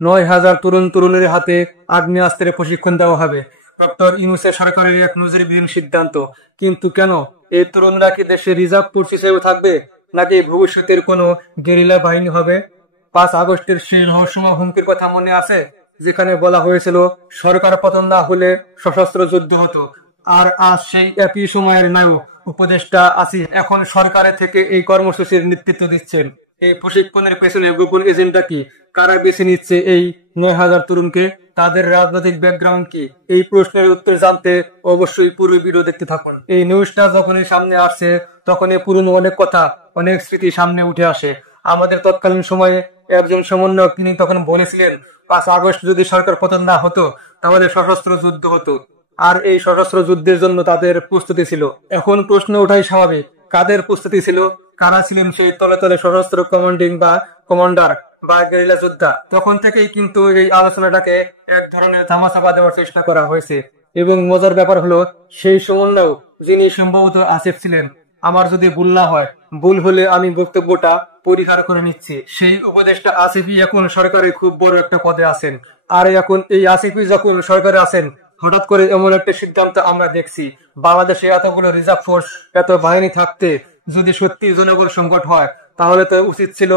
9,000 তরুণ তরুণীর হাতে আগ্নেয়াস্ত্রের প্রশিক্ষণ দেওয়া হবে। ডক্টর ইউনূসের সরকারের এক নজিরবিহীন সিদ্ধান্ত। কিন্তু কেন? এই তরুণরা কি দেশের রিজার্ভ ফোর্স হিসেবে থাকবে, নাকি ভবিষ্যতের কোনো গেরিলা বাহিনী হবে? 5 আগস্টের সেই রহস্যময় হুমকির কথা মনে আছে, যেখানে বলা হয়েছিল সরকার পতন না হলে সশস্ত্র যুদ্ধ হতো? আর আজ সেই একই সময়ের নায়ক উপদেষ্টা আসিফ এখন সরকারের থেকে এই কর্মসূচির নেতৃত্ব দিচ্ছেন। এই প্রশিক্ষণের পেছনে গোপন এজেন্ডা কি? কারা বেছে নিচ্ছে এই 9,000 তরুণকে? তাদের রাজনৈতিক ব্যাকগ্রাউন্ড কি? এই প্রশ্নের উত্তর জানতে অবশ্যই পুরো ভিডিও দেখতে থাকুন। এই নিউজটা যখনই সামনে আসছে, তখনই পুরনো অনেক কথা, অনেক স্মৃতি সামনে উঠে আসে। আমাদের তৎকালীন সময়ে একজন সমন্বয়ক তিনি তখন বলেছিলেন, 5 আগস্ট যদি সরকার পতন না হতো তাহলে সশস্ত্র যুদ্ধ হতো। আর এই সশস্ত্র যুদ্ধের জন্য তাদের প্রস্তুতি ছিল। এখন প্রশ্ন ওঠাই স্বাভাবিক, কাদের প্রস্তুতি ছিল? কারা ছিলেন সেই তলে তলে সশস্ত্র কমান্ডিং বা কমান্ডার বা গেরিলা যোদ্ধা? তখন থেকেই কিন্তু এই আলোচনাটাকে এক ধরনের ধামাচাপা দেওয়ার চেষ্টা করা হয়েছে। এবং মজার ব্যাপার হলো, সেই সমন্বয় যিনি সম্ভবত আসিফ ছিলেন, আমার যদি ভুল না হয়, ভুল হলে আমি বক্তব্যটা পরিহার করে নিচ্ছি, সেই উপদেষ্টা আসিফই এখন সরকারে খুব বড় একটা পদে আছেন। আর এখন এই আসিফই যখন সরকারে আছেন, হঠাৎ করে এমন একটা সিদ্ধান্ত আমরা দেখছি, বাংলাদেশে এতগুলো রিজার্ভ ফোর্স, এত বাহিনী থাকতে যদি সত্যি জনবল সংকট হয়, তাহলে তো উচিত ছিল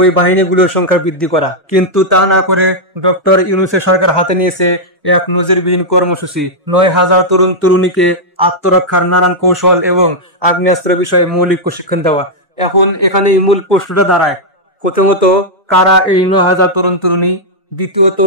ওই বাহিনীগুলোর সংখ্যা বৃদ্ধি করা। কিন্তু তা না করে ডক্টর ইউনূসের সরকার হাতে নিয়েছে এক নজিরবিহীন কর্মসূচি। 9,000 তরুণ তরুণীকে আত্মরক্ষার নানান কৌশল এবং আগ্নেয়াস্ত্র বিষয়ে মৌলিক প্রশিক্ষণ দেওয়া। এখন এখানে মূল প্রশ্নটা দাঁড়ায়, প্রথমত কারা এই 9,000 তরুণ তরুণী? দ্বিতীয়ত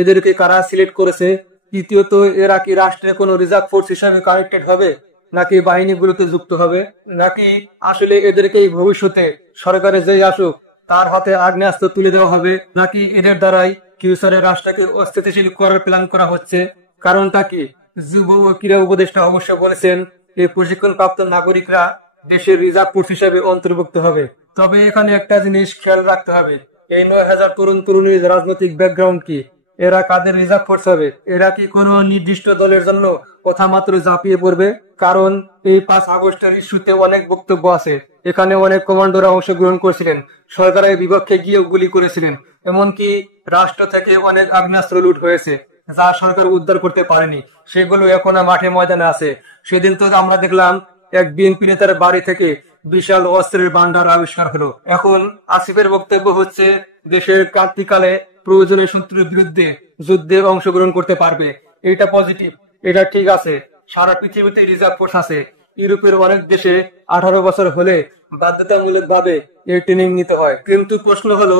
এদেরকে কারা সিলেক্ট করেছে? তৃতীয়ত এরা কি রাষ্ট্রের কোনো রিজার্ভ ফোর্স হিসাবে কানেক্টেড হবে, নাকি বাহিনীগুলোতে যুক্ত হবে, নাকি আসলে এদেরকেই ভবিষ্যতে সরকারে যে আসুক তার হাতে আগ্নেয়াস্ত্র তুলে দেওয়া হবে, নাকি এদের দ্বারাই ফিউচারে রাষ্ট্রকে অস্থিতিশীল করার প্ল্যান করা হচ্ছে? কারণটা কি? যুব ও ক্রীড়া উপদেষ্টা অবশ্য বলেছেন এই প্রশিক্ষণপ্রাপ্ত নাগরিকরা দেশের রিজার্ভ ফোর্স হিসেবে অন্তর্ভুক্ত হবে। তবে এখানে একটা জিনিস খেয়াল রাখতে হবে, এই 9,000 তরুণ তরুণীর রাজনৈতিক ব্যাকগ্রাউন্ড কি? এরা কাদের রিজার্ভ ফোর্স হবে? এরা কি কোনো নির্দিষ্ট দলের জন্য কথা মাত্র ঝাঁপিয়ে পড়বে? কারণ এই 5 আগস্টের ইস্যুতে অনেক বক্তব্য আছে, এখানে অনেক কমান্ডোরা অংশগ্রহণ করেছিলেন, সরকারের বিপক্ষে গিয়ে গুলি করেছিলেন, এমনকি রাষ্ট্র থেকে অনেক আগ্নেয়াস্ত্র লুট হয়েছে যা সরকার উদ্ধার করতে পারেনি, সেগুলো এখন মাঠে ময়দানে আছে। সেদিন তো আমরা দেখলাম এক বিএনপি নেতার বাড়ি থেকে বিশাল অস্ত্রের ভান্ডার আবিষ্কার হলো। এখন আসিফের বক্তব্য হচ্ছে দেশের ক্রান্তিকালে প্রয়োজনে শত্রুর বিরুদ্ধে যুদ্ধে অংশগ্রহণ করতে পারবে। এটা পজিটিভ, এটা ঠিক আছে। সারা পৃথিবীতে রিজার্ভ ফোর্স আছে। ইউরোপের অনেক দেশে 18 বছর হলে বাধ্যতামূলক ভাবে এর ট্রেনিং নিতে হয়। কিন্তু প্রশ্ন হলো,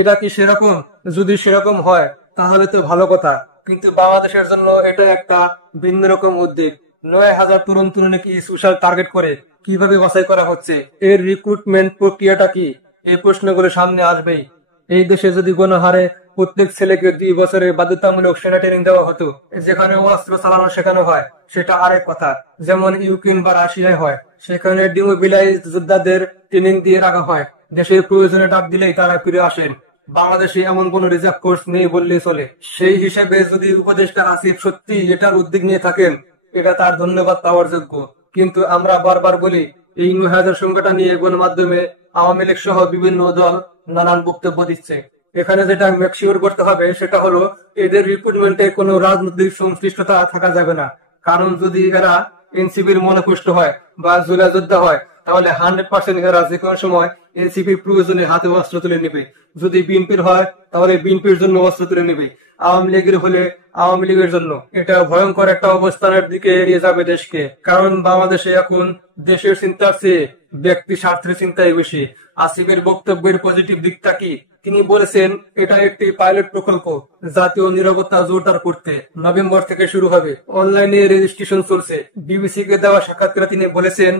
এটা কি সেরকম? যদি সেরকম হয় তাহলে তো ভালো কথা, কিন্তু বাংলাদেশের জন্য এটা একটা ভিন্ন রকম উদ্যোগ। 9,000 তরুণ তরুণীকে স্পেশাল টার্গেট করে কিভাবে বাছাই করা হচ্ছে? এর রিক্রুটমেন্ট প্রক্রিয়াটা কি? এই প্রশ্নগুলো সামনে আসবেই। এই দেশে যদি কোনো হারে প্রত্যেক ছেলেকে 2 বছরের বাধ্যতামূলক সেনা ট্রেনিং দেওয়া হতো, যেখানে অস্ত্র চালানো শেখানো হয়, সেটা আরেক কথা। যেমন ইউক্রেন বা রাশিয়ায় হয়, সেখানে ডিমোবিলাইজড যোদ্ধাদের ট্রেনিং দিয়ে রাখা হয়, দেশের প্রয়োজনে ডাক দিলেই তারা ফিরে আসেন। বাংলাদেশে এমন কোন রিজার্ভ ফোর্স নেই বললেই চলে। সেই হিসেবে যদি উপদেষ্টা আসিফ সত্যি এটার উদ্যোগ নিয়ে থাকেন, এটা তার ধন্যবাদ পাওয়ার যোগ্য। কিন্তু আমরা বারবার বলি, এই 9,000 সংখ্যাটা নিয়ে গণমাধ্যমে আওয়ামী লীগ সহ বিভিন্ন দল নানান বক্তব্য দিচ্ছে। এখানে যেটা মেকশিওর করতে হবে সেটা হলো, এদের রিক্রুটমেন্টে কোনো রাজনৈতিক সংশ্লিষ্টতা থাকা যাবে না। কারণ যদি এরা এনসিপির মনোপুষ্ট হয় বা জুলাই যোদ্ধা হয়, তাহলে 100% এরা যে কোনো সময় এনসিপির প্রয়োজনে হাতে অস্ত্র তুলে নেবে। যদি বিএনপির হয় তাহলে বিএনপির জন্য অস্ত্র তুলে নেবে, আওয়ামী লীগের হলে আওয়ামী লীগের জন্য। এটা ভয়ঙ্কর একটা অবস্থানের দিকে এড়িয়ে যাবে দেশকে। কারণ বাংলাদেশে এখন দেশের চিন্তার চেয়ে ব্যক্তি স্বার্থের চিন্তাই বেশি। আসিফের বক্তব্যের পজিটিভ দিকটা কি? তিনি বলেছেন এটা একটি পাইলট প্রকল্প, জাতীয় নিরাপত্তা জোরদার করতে নভেম্বর থেকে শুরু হবে। অনলাইনে রেজিস্ট্রেশন চলছে। বিবিসি কে দেওয়া সাক্ষাৎকারে তিনি বলেছেন,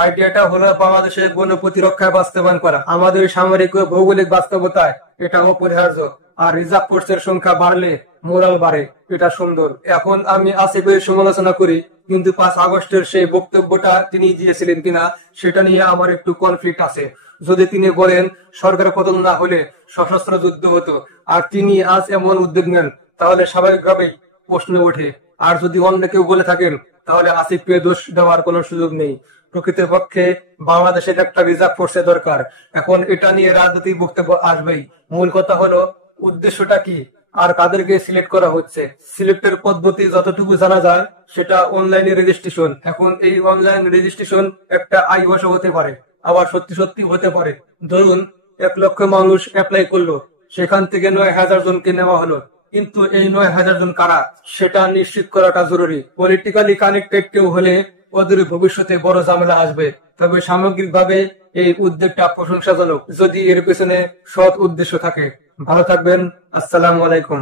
আইডিয়াটা হলো বাংলাদেশের গণপ্রতিরক্ষা বাস্তবায়ন করা। আমাদের সামরিক ও ভৌগোলিক বাস্তবতায় এটা অপরিহার্য। আর রিজার্ভ ফোর্সের সংখ্যা বাড়লে মোরাল বাড়ে, এটা সুন্দর। এখন আমি আসিফের সমালোচনা করি, কিন্তু 5 আগস্টের সেই বক্তব্যটা তিনি দিয়েছিলেন কিনা সেটা নিয়ে আমার একটু কনফ্লিক্ট আছে। যদি তিনি বলেন সরকার পতন না হলে সশস্ত্র যুদ্ধ হতো, আর তিনি আজ এমন উদ্যোগ নেন, তাহলে স্বাভাবিকভাবেই প্রশ্ন ওঠে। আর যদি অন্য কেউ বলে থাকেন, তাহলে আসিফকে দোষ দেওয়ার কোনো সুযোগ নেই। প্রকৃতপক্ষে বাংলাদেশের একটা রিজার্ভ ফোর্সের দরকার। এখন এটা নিয়ে রাজনৈতিক বক্তব্য আসবেই। মূল কথা হলো উদ্দেশ্যটা কি? আর কাদেরকে সিলেক্ট করা হচ্ছে। সিলেক্টের পদ্ধতি যতটুকু জানা যায় সেটা অনলাইনে রেজিস্ট্রেশন। এখন এই অনলাইন রেজিস্ট্রেশন একটা আইওয়াসও হতে পারে, আবার সত্যি সত্যি হতে পারে। ধরুন 1 লক্ষ মানুষ অ্যাপ্লাই করলো, সেখান থেকে 9,000 জনকে নেওয়া হলো, কিন্তু এই 9,000 জন কারা সেটা নিশ্চিত করাটা জরুরি। পলিটিক্যালি কানেক্টেড কেউ হলে ওদের ভবিষ্যতে বড় ঝামেলা আসবে। তবে সামগ্রিকভাবে এই উদ্যোগটা প্রশংসাজনক, যদি এর পেছনে সৎ উদ্দেশ্য থাকে। ভালো থাকবেন। আসসালামু আলাইকুম।